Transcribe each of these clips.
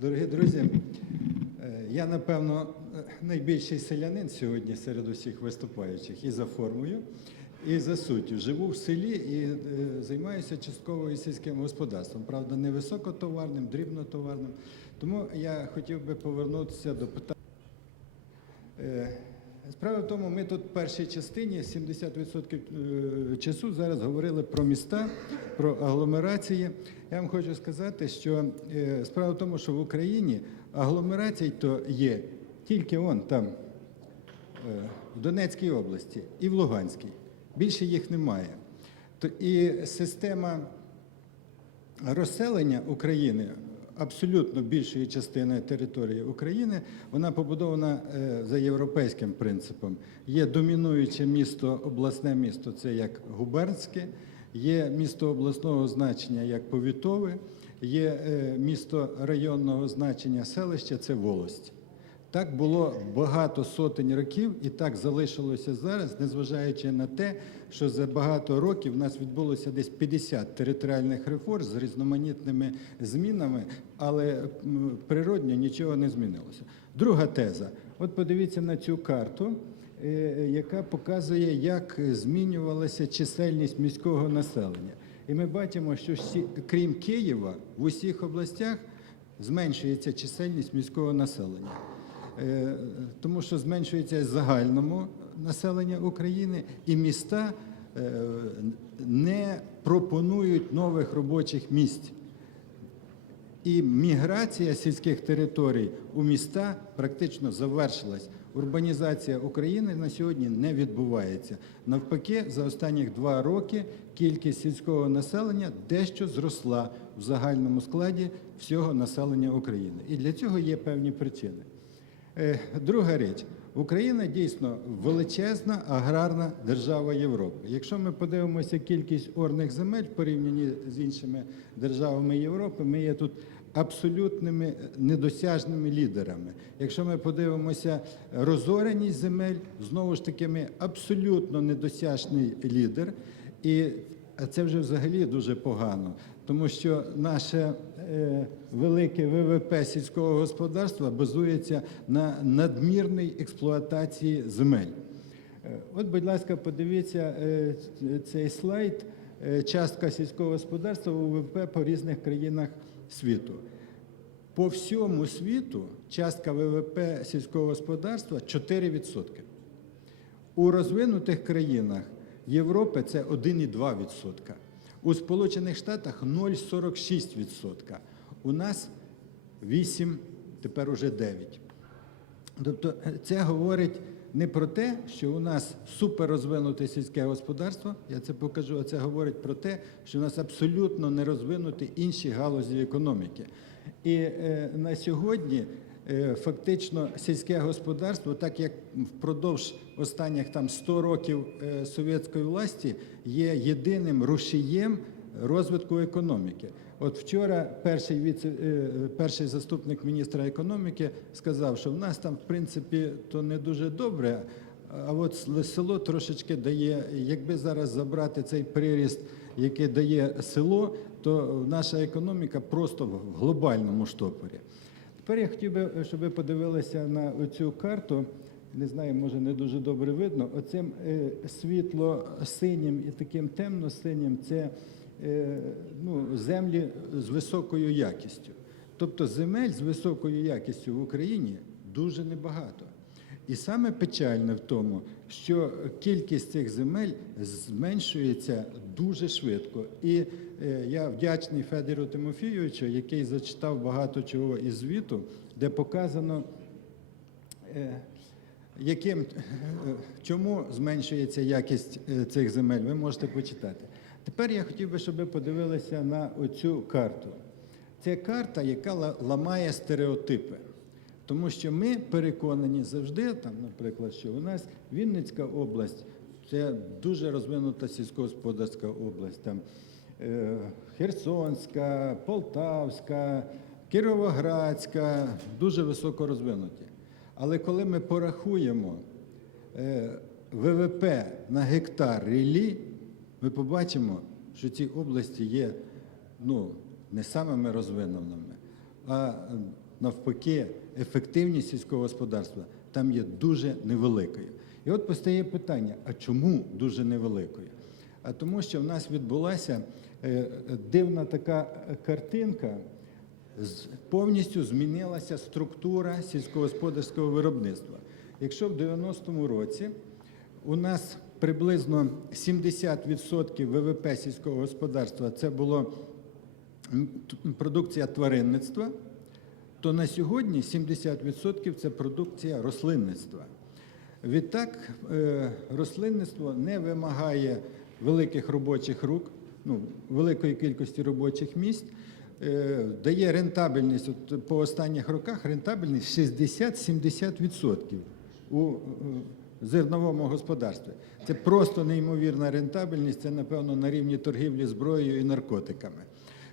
Дорогі друзі, е, я напевно е, найбільший селянин сьогодні серед усіх виступаючих і за формою, і за суттю. Живу в селі і е, займаюся частково і сільським господарством. Правда, не високотоварним, дрібнотоварним. Тому я хотів би повернутися до питання. Справа в тому, ми тут в першій частині 70% е, часу зараз говорили про міста, про агломерації. Я вам хочу сказати, що е, справа в тому, що в Україні агломерацій то є тільки он там, е, в Донецькій області і в Луганській. Більше їх немає. І система розселення України абсолютно більшої частини території України вона побудована е, за європейським принципом. Є домінуюче місто, обласне місто, це як губернське, є місто обласного значення як повітове, є е, місто районного значення селище це волость. Так було багато сотень років, і так залишилося зараз, незважаючи на те, що за багато років в нас відбулося десь 50 територіальних реформ з різноманітними змінами, але природньо нічого не змінилося. Друга теза: от подивіться на цю карту, е, яка показує, як змінювалася чисельність міського населення. І ми бачимо, що всі, крім Києва, в усіх областях зменшується чисельність міського населення. Е, тому що зменшується загальному населення України, і міста е, не пропонують нових робочих місць. І міграція сільських територій у міста практично завершилась. Урбанізація України на сьогодні не відбувається. Навпаки, за останні два роки кількість сільського населення дещо зросла в загальному складі всього населення України. І для цього є певні причини. Е, Друга річ. Україна дійсно величезна аграрна держава Європи. Якщо ми подивимося кількість орних земель в порівнянні з іншими державами Європи, ми є тут абсолютними недосяжними лідерами. Якщо ми подивимося розореність земель, знову ж таки, ми абсолютно недосяжний лідер. І це вже взагалі дуже погано, тому що наше е, велике ВВП сільського господарства базується на надмірній експлуатації земель. Е, От, будь ласка, подивіться е, цей слайд. Частка сільського господарства ВВП по різних країнах світу. По всьому світу частка ВВП сільського господарства 4%. У розвинутих країнах Європи це 1,2%. У Сполучених Штатах 0,46%. У нас 8, тепер уже 9. Тобто е, це говорить не про те, що у нас суперрозвинуте сільське господарство, я це покажу, а це говорить про те, що у нас абсолютно не розвинуті інші галузі економіки. І е, на сьогодні фактично сільське господарство, так як впродовж останніх там 100 років е, совєтської власті, є єдиним рушієм розвитку економіки. От вчора перший віце, е, перший заступник міністра економіки сказав, що в нас там, в принципі, то не дуже добре. А от село трошечки дає, якби зараз забрати цей приріст, який дає село, то наша економіка просто в глобальному штопорі. Тепер я хотів би, щоб ви подивилися на цю карту. Не знаю, може не дуже добре видно. Оцим е, світло-синім і таким темно-синім це е, ну, землі з високою якістю. Тобто земель з високою якістю в Україні дуже небагато. І саме печальне в тому, що кількість цих земель зменшується дуже швидко. І е, я вдячний Федору Тимофійовичу, який зачитав багато чого із звіту, де показано, е, яким, е, чому зменшується якість цих земель. Ви можете почитати. Тепер я хотів би, щоб ви подивилися на оцю карту. Це карта, яка ла- ламає стереотипи. Тому що ми переконані завжди, там, наприклад, що у нас Вінницька область це дуже розвинута сільськогосподарська область, там е, Херсонська, Полтавська, Кіровоградська, дуже високо розвинуті. Але коли ми порахуємо е, ВВП на гектар рілі, ми побачимо, що ці області є ну, не самими розвиненими, а навпаки, ефективність сільського господарства там є дуже невеликою. І от постає питання: а чому дуже невеликою? А тому, що в нас відбулася е, дивна така картинка, повністю змінилася структура сільськогосподарського виробництва. Якщо в 90-му році у нас приблизно 70% ВВП сільського господарства це було продукція тваринництва, то на сьогодні 70% це продукція рослинництва. Відтак, е, рослинництво не вимагає великих робочих рук, ну, великої кількості робочих місць, е, дає рентабельність, от по останніх роках рентабельність 60-70% у зерновому господарстві. Це просто неймовірна рентабельність, це, напевно, на рівні торгівлі зброєю і наркотиками.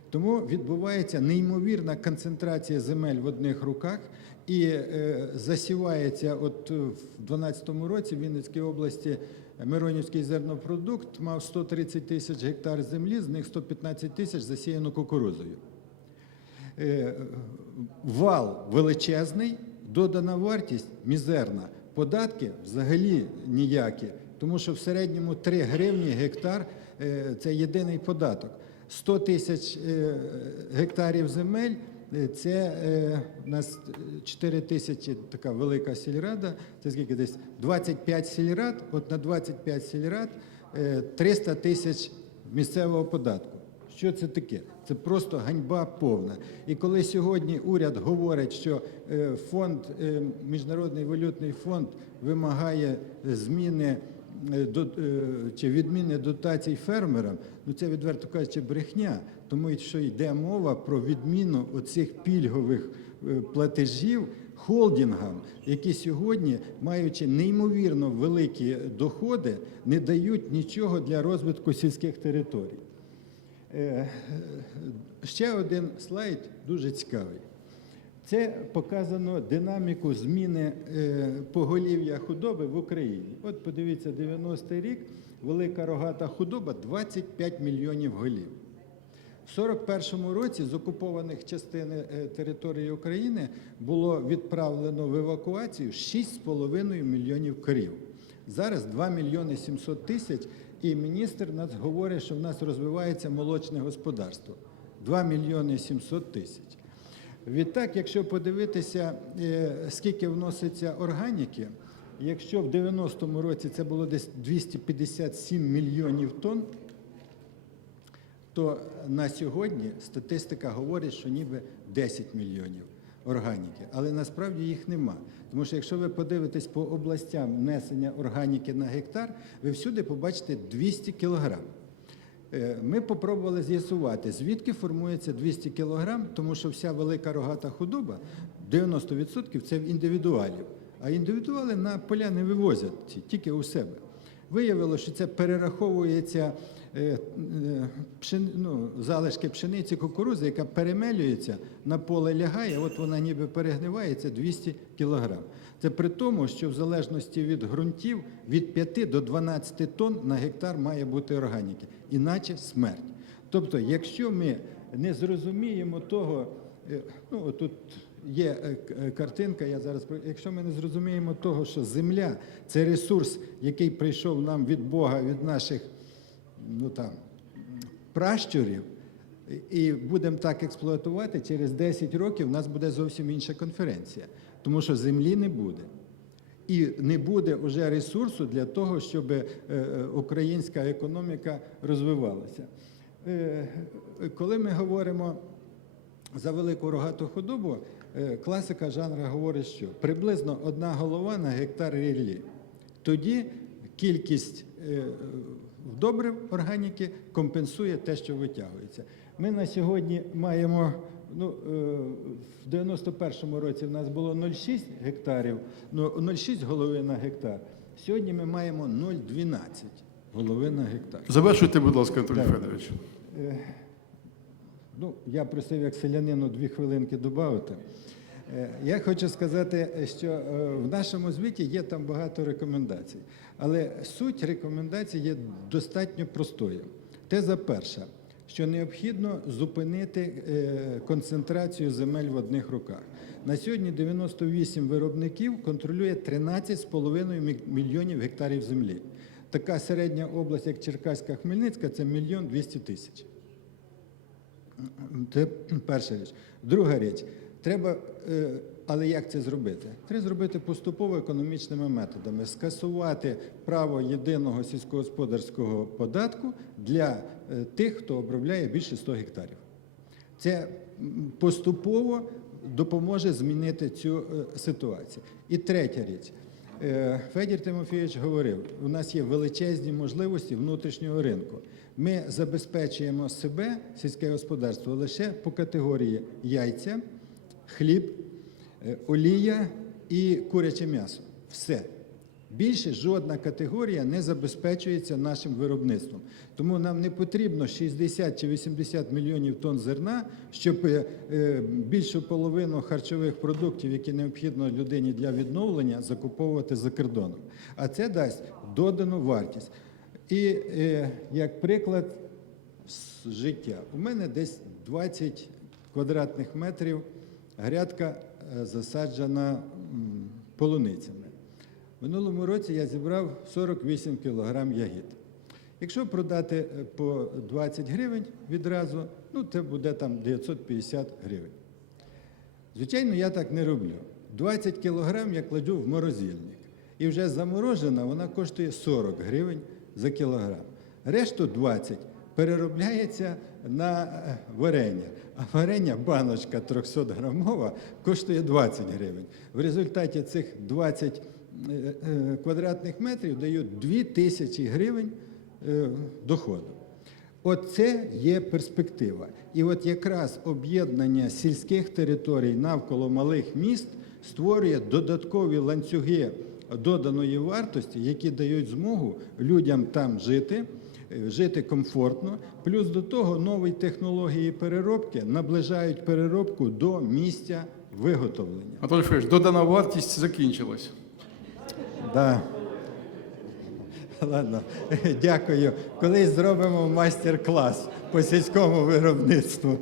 Тому відбувається неймовірна концентрація земель в одних руках і е, засівається. От е, в 2012 році в Вінницькій області Миронівський зернопродукт мав 130 тисяч гектар землі, з них 115 тисяч засіяно кукурузою. Е, Вал величезний, додана вартість мізерна. Податки взагалі ніякі, тому що в середньому 3 гривні гектар е, це єдиний податок. 100 тисяч е, гектарів земель е, це е, у нас 4 тисячі така велика сільрада. Це скільки десь 25 сільрад. От на 25 сільрад е, 300 тисяч місцевого податку. Що це таке? Це просто ганьба повна. І коли сьогодні уряд говорить, що фонд, Міжнародний валютний фонд вимагає зміни чи відміни дотацій фермерам, ну це відверто кажучи брехня, тому що йде мова про відміну оцих пільгових е, платежів холдингам, які сьогодні, маючи неймовірно великі доходи, не дають нічого для розвитку сільських територій. Е, Ще один слайд дуже цікавий. Це показано динаміку зміни е, поголів'я худоби в Україні. От подивіться, 90-й рік велика рогата худоба 25 мільйонів голів. В 41-му році з окупованих частин е, території України було відправлено в евакуацію 6,5 мільйонів корів. Зараз 2 мільйони 700 тисяч, і міністр нас говорить, що в нас розвивається молочне господарство. 2 мільйони 700 тисяч. Відтак, якщо подивитися, е, скільки вноситься органіки, якщо в 90-му році це було десь 257 мільйонів тонн, то на сьогодні статистика говорить, що ніби 10 мільйонів органіки, але насправді їх нема. Тому що якщо ви подивитесь по областям внесення органіки на гектар, ви всюди побачите 200 кілограм. Е, Ми попробували з'ясувати, звідки формується 200 кілограм, тому що вся велика рогата худоба, 90% це в індивідуалів. А індивідуали на поля не вивозять тільки у себе. Виявилося, що це перераховується ну, залишки пшениці кукурузи, яка перемелюється, на поле лягає, от вона ніби перегниває, це 200 кілограм. Це при тому, що в залежності від ґрунтів від 5 до 12 тонн на гектар має бути органіки, іначе смерть. Тобто, якщо ми не зрозуміємо того, е, ну тут є е, е, картинка, я зараз якщо ми не зрозуміємо того, що земля це ресурс, який прийшов нам від Бога, від наших ну там пращурів, і- будемо так експлуатувати, через 10 років у нас буде зовсім інша конференція, тому що землі не буде. І не буде вже ресурсу для того, щоб е, е, українська економіка розвивалася. Е, Коли ми говоримо за велику рогату худобу, класика жанра говорить, що приблизно одна голова на гектар ріллі. Тоді кількість е, добрив органіки компенсує те, що витягується. Ми на сьогодні маємо. Ну, е, в 91-му році в нас було 0,6 гектарів, ну 0,6 голови на гектар. Сьогодні ми маємо 0,12 голови на гектар. Завершуйте, будь ласка, Анатолій Федорович. Е, Ну, я просив як селянину дві хвилинки додати. Е, Я хочу сказати, що е, в нашому звіті є там багато рекомендацій, але суть рекомендацій є достатньо простою. Теза перша. що необхідно зупинити е, концентрацію земель в одних руках. На сьогодні 98 виробників контролює 13,5 мільйонів гектарів землі. Така середня область, як Черкаська Хмельницька, це мільйон 200 тисяч. Це перша річ. Друга річ. Треба, е, але як це зробити? Треба зробити поступово економічними методами, скасувати право єдиного сільськогосподарського податку для е, тих, хто обробляє більше 100 гектарів. Це поступово допоможе змінити цю е, ситуацію. І третя річ. Федір Тимофійович говорив, у нас є величезні можливості внутрішнього ринку. Ми забезпечуємо себе, сільське господарство, лише по категорії яйця, хліб, е, олія і куряче м'ясо. Все. Більше жодна категорія не забезпечується нашим виробництвом. Тому нам не потрібно 60 чи 80 мільйонів тонн зерна, щоб е, більшу половину харчових продуктів, які необхідно людині для відновлення, закуповувати за кордоном. А це дасть додану вартість. І е, як приклад життя, у мене десь 20 квадратних метрів грядка е, засаджена полуницями. Минулому році я зібрав 48 кілограм ягід. Якщо продати е, по 20 гривень відразу, ну це буде там 950 гривень. Звичайно, я так не роблю. 20 кілограм я кладу в морозильник. І вже заморожена вона коштує 40 гривень за кілограм. Решту 20 переробляється на е, варення. А варення баночка 300 грамова коштує 20 гривень. В результаті цих 20 е, е, квадратних метрів дають 2 тисячі гривень доходу. Оце є перспектива. І от якраз об'єднання сільських територій навколо малих міст створює додаткові ланцюги доданої вартості, які дають змогу людям там жити, жити комфортно. Плюс до того нові технології переробки наближають переробку до місця виготовлення. Анатолій Федорович, додана вартість закінчилась. Да. Ладно, дякую. Колись зробимо майстер-клас по сільському виробництву.